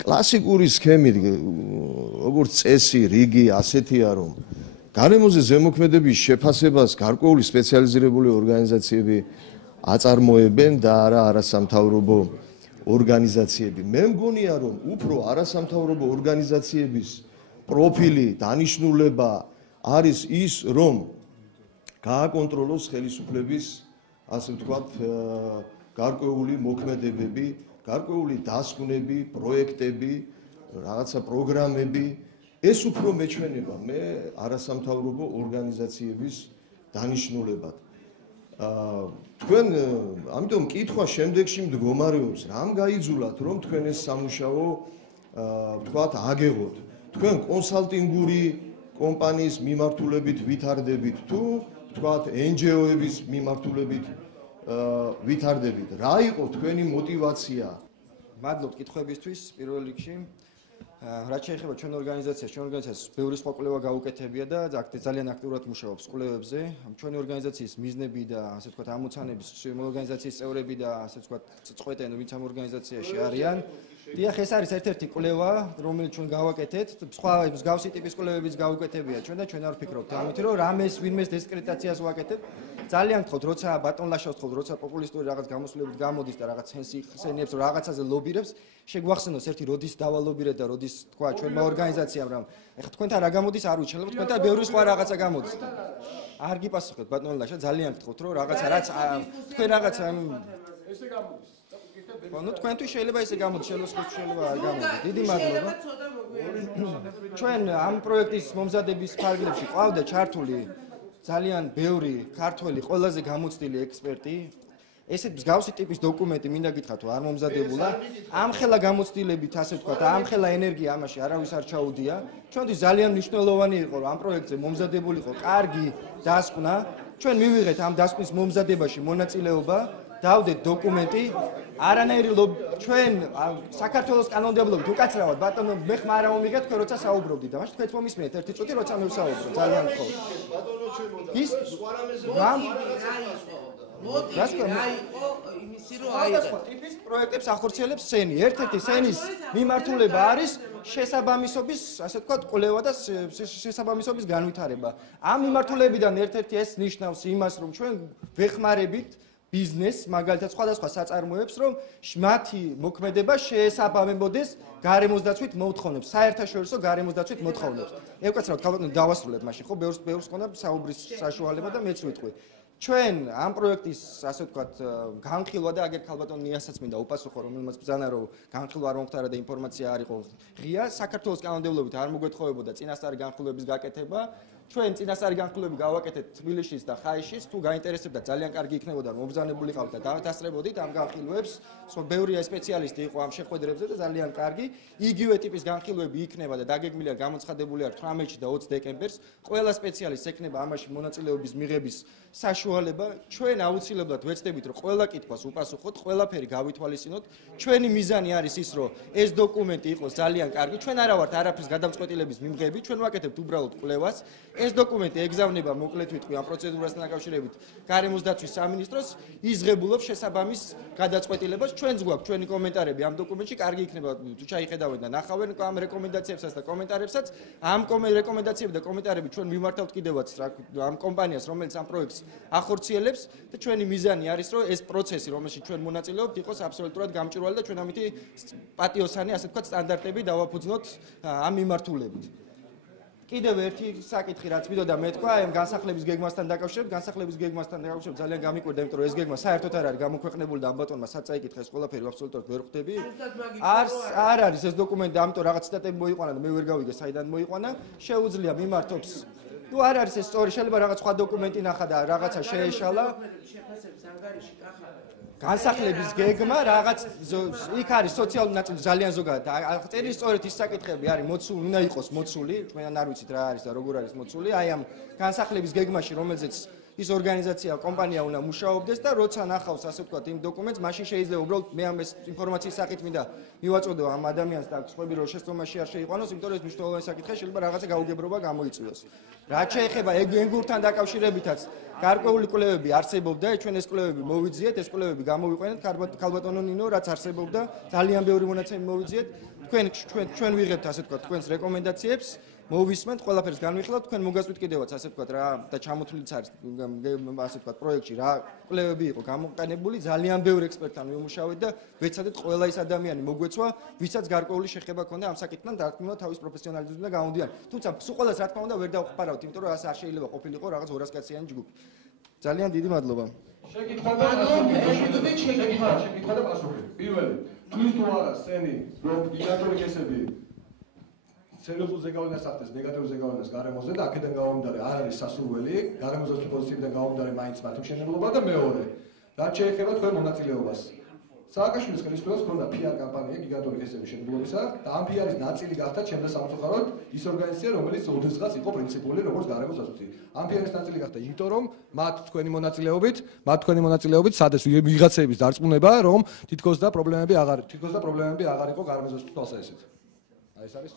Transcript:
კლასიკური სქემით როგორც წესი, რიგი ასეთია, რომ გარემოზე ზემოქმედების შეფასებას გარკვეული სპეციალიზირებული ორგანიზაციები აწარმოებენ და არა არასამთავრობო ორგანიზაციები. მე მგონია, რომ უფრო არასამთავრობო ორგანიზაციების პროფილი, დანიშნულება არის ის, რომ გააკონტროლოს ხელისუფლების, ასე ვთქვათ, გარკვეული მოქმედებები, გარკვეული დასკვნები, პროექტები, რაღაცა პროგრამები. ეს უფრო მეჩვენება მე არასამთავრობო ორგანიზაციების დანიშნულებად. თქვენ ამიტომ კითხვა შემდეგში მდგომარეობს, რამ გაიძულათ, რომ თქვენ ეს სამუშაო ვთქვათ, აგեղოთ. თქვენ კონსალტინგური კომპანიის მიმართულებით ვითარდებით თუ ვთქვათ, NGO-ების მიმართულებით ვითარდებით. რა იყო თქვენი мотивация? მადლობთ კითხვებისთვის პირველ რიგში. რაც შეეხება ჩვენ ორგანიზაციას ბევრი სხვა კვლევა გაუკეთებია და ძალიან აქტიურად მუშაობს კვლევებზე. ჩვენი ორგანიზაციის მიზნები და ასე ვთქვათ, ამოცანების ორგანიზაციის წევრები და ასე ვთქვათ, წყვეტენ, ვინც ამ ორგანიზაციაში არიან. დიახ, ეს არის ერთ-ერთი კვლევა, რომელიც ჩვენ გავაკეთეთ. სხვა მსგავსი ტიპის კვლევებიც გაუკეთებია ჩვენ და ჩვენ არ ვფიქრობთ ამით, რომ რამეს ვინმეს დისკრედიტაციას ვაკეთებ. ძალიან გთხოვთ, როცა ბატონ ლაშავს გთხოვთ, როცა პოპულისტური რაღაც გამოსვლებით გამოდის და რაღაც სენსი ხსენიებს, რომ რაღაცაზე ლობირებს, შეგვახსენოს ერთი როდის დავალობირეთ და როდის თქვა ჩვენმა ორგანიზაციამ, რომ ეხლა თქვენთან რა გამოდის, არ უჩვენებთ, თქვენთან ბევრი სხვა რაღაცა გამოდის. არ გიპასუხეთ ბატონ ლაშა, ძალიან გთხოვთ, რომ რაღაცა რაც თქვენ რაღაცა ესე გამოდის. ну თქვენთვის შეიძლება ესე გამოდის, შეიძლება არ გამოდის. დიდი მადლობა. ჩვენ ამ პროექტის მომზადების ფარგლებში ყავდა ჩართული ძალიან ბევრი ქართველი, ყველაზე გამოცდილი ექსპერტი. ესეთ მსგავსი ტიპის დოკუმენტი მინდა გითხრათ, რომ არ მომზადებულა. ამხელა გამოცდილებით, ასე ვთქვათ, ამხელა ენერგია ამაში არავის არ ჩაუდია. ჩვენთვის ძალიან მნიშვნელოვანი იყო, რომ ამ პროექტზე მომზადებულიყო კარგი დასკვნა. ჩვენ მივიღეთ ამ დასკვნის მომზადებაში მონაწილეობა. დავდეთ დოკუმენტი, არანაირი ჩვენ საქართველოს კანონმდებლობით უკაცრავად ბატონო მე ხმა არ მომიღეთ თქვენ როცა საუბრობდით და მაშინ თქვენც მომისმენთ ერთი წუთი როცა მე ვსაუბრობ ძალიან გქონდ. ის ტიპის პროექტებს ახორციელებს სენი. ერთ-ერთი სენის მიმართულება არის შესაბამისობის, ასე ვთქვათ, კვლევა და შესაბამისობის განვითარება. ამ მიმართულებიდან ერთ-ერთი ეს ნიშნავს იმას, რომ ჩვენ ვეხმარებით ბიზნესს, მაგალითად სხვადასხვა საწარმოებს, რომ მათი მოქმედება შეესაბამებოდეს გარემოსდაცვით მოთხოვნებს, საერთაშორისო გარემოსდაცვით მოთხოვნებს. ევკაცრავთ, ქალბატონო დავასრულებ მაშინ, ხო, ბევრს ხონდა საუბრის საშუალება და მეც ვიტყვი. ჩვენ ამ პროექტის, ასე ვთქვათ, განხილვა და აგერ ქალბატონ ნიასაც მინდა უპასუხო, რომელმაც ბრძანა რომ განხილვა არ მომხდარა და ინფორმაცია არ იყო ღია, საქართველოს კანონმდებლობით არ მოგეთხოვებოდა წინასწარი განხილვების გაკეთება. ჩვენ წინასწარი განხილვები გავაკეთეთ თბილისის და ხაიშის, თუ გაინტერესებდა ძალიან კარგი იქნებოდა მომბრძანებულიყავთ და დავასწრებოდით ამ განხილვებს. ბევრი სპეციალისტი იყო ამ შეხვედრებზე და ძალიან კარგი. იგივე ტიპის განხილვები იქნება და დაგეგმილია გამოცხადებული არის 18 და 20 დეკემბერს. ყველა სპეციალისტს ექნება ამაში მონაწილეობის მიღების საშუალება. ჩვენ აუცილებლად ვეცდებით, რომ ყველა კითხვას უპასუხოთ, ყველაფერი გავითვალისწინოთ. ჩვენი მიზანი არის ის, რომ ეს დოკუმენტი იყოს ძალიან კარგი. ჩვენ არა ვართ არაფრის გადამწყვეტილების მიმღები, ჩვენ ვაკეთებთ უბრალოდ კვლევას. ეს დოკუმენტი ეგზავნება მოკლედ ვიტყვი ამ პროცედურასთან დაკავშირებით გარემოსდაცვის სამინისტროს იზღებულობს შესაბამის გადაწყვეტილებას. ჩვენც გვაქვს ჩვენი კომენტარები ამ დოკუმენტში, კარგი იქნება თუ ჩაიხედავენ და ნახავენ ამ რეკომენდაციებსაც და კომენტარებსაც. ამ რეკომენდაციები და კომენტარები ჩვენ მიმართავთ კიდევაც ამ კომპანიას, რომელიც ამ პროექტს ახორციელებს და ჩვენი მიზანი არის, რომ ეს პროცესი, რომელშიც ჩვენ მონაწილეობთ, იყოს აბსოლუტურად გამჭვირვალე და ჩვენ ამითი პატიოსანი, ასე ვთქვათ, სტანდარტები დავაფუძნოთ ამ მიმართულებით. კიდევ ერთი საკითხი რაც მინდოდა მეთქვა, ამ განსახლების გეგმასთან დაკავშირებით, ძალიან გამიკვირდა, იმიტომ რომ ეს გეგმა საერთოდ არ არის გამოქვეყნებული და ამ ბატონმა საწაიკითხა ეს ყველაფერი აბსოლუტურად ვერ ხვდები. არ არის ეს დოკუმენტი, ამიტომ რაღაც ციტატები მოიყვანა და მე ვერ გავიგე საიდან მოიყვანა. შეუძლია მიმართობს. ნუ არ არის ეს სწორი, შეიძლება რაღაც სხვა დოკუმენტი ნახა და რაღაცა შეეშალა. განსახლების გეგმა რაღაც იქ არის სოციალური ნაწილი ძალიან ზოგადად. წერის სწორედ ის საკითხები არის მოცული, უნდა იყოს მოცული, ჩვენ არ ვიცით რა არის და როგორ არის მოცული. აი ამ განსახლების გეგმაში, რომელზეც ის ორგანიზაცია, კომპანია უნდა მუშაობდეს და როცა ნახავს, ასე ვთქვათ, იმ დოკუმენტს, მაშინ შეიძლება უბრალოდ მე ამ ინფორმაციის საკითხი მინდა მივაწოდო ამ ადამიანს და სხვები რომ შეცდომაში არ შეიყვანოს, იმიტომ რომ ეს მნიშვნელოვანი საკითხია, შეიძლება რაღაცა გაუგებრობა გამოიწვიოს. რაც შეეხება ეგურთან დაკავშირებითაც გარკვეული კვლევები არსებობდა, ჩვენ ეს კვლევები მოვიძიეთ, ეს კვლევები გამოვიყვანეთ ქალბატონო ნინო, რაც არსებობდა, ძალიან ბევრი მონაცემი მოვიძიეთ. ჩვენ ვიღებთ ასე ვთქვათ, თქვენს რეკომენდაციებს, მოვისმენთ, ყველაფერს განვიხილავთ, თქვენ მოგაწვით კიდევაც ასე ვთქვათ რა და ჩამოთვლილიც არის ასე ვთქვათ პროექტში რა კვლევები იყო გამოყენებული, ძალიან ბევრი ექსპერტთან ვიმუშავეთ და ვეცადეთ ყველა ის ადამიანი მოგვეცვა, ვისაც გარკვეული შეხება ჰქონდა ამ საკითხთან და რა თქმა უნდა თავის პროფესიონალიზმიდან გამოდიან. თუმცა სულ ყველას რა თქმა უნდა ვერ დავხმარავთ, იმიტომ რომ ასე არ შეიძლება ყოფილიყო რაღაც 200 კაციანი ჯგუფი. ძალიან დიდი მადლობა. შეკითხვა და პასუხი. პირველი, თulis თუ არა სენი, რომ გიგანტური კესები სერიოზულ ზეგავლენას ახდენს, ნეგატიურ ზეგავლენას გარემოზე და აქედან გამომდინარე არ არის სასურველი, გარემოზე პოზიტივიდან გამომდინარე მაინც მათი მშენებლობა და მეორე, რაც შეეხება თქვენ მონაწილეობას. სააკაშვილის ხელისუფლებას ჰქონდა PR კამპანია გიგანტური კესების შემდგომისა და ამ PR-ის ნაწილი გახდა ჩემს სამწუხაროდ ის ორგანიზაცია, რომელიც ოდესღაც იყო პრინციპული როგორც გარემოს დასაცავი. ამ PR-ის ნაწილი გახდა იმიტომ, რომ მათ თქვენი მონაწილეობით სადეს ვიღაცების დარწმუნება, რომ თითქოს და პრობლემები აღარ იყო გარემოს დასაცვის თვალსაზრისით. აი ეს არის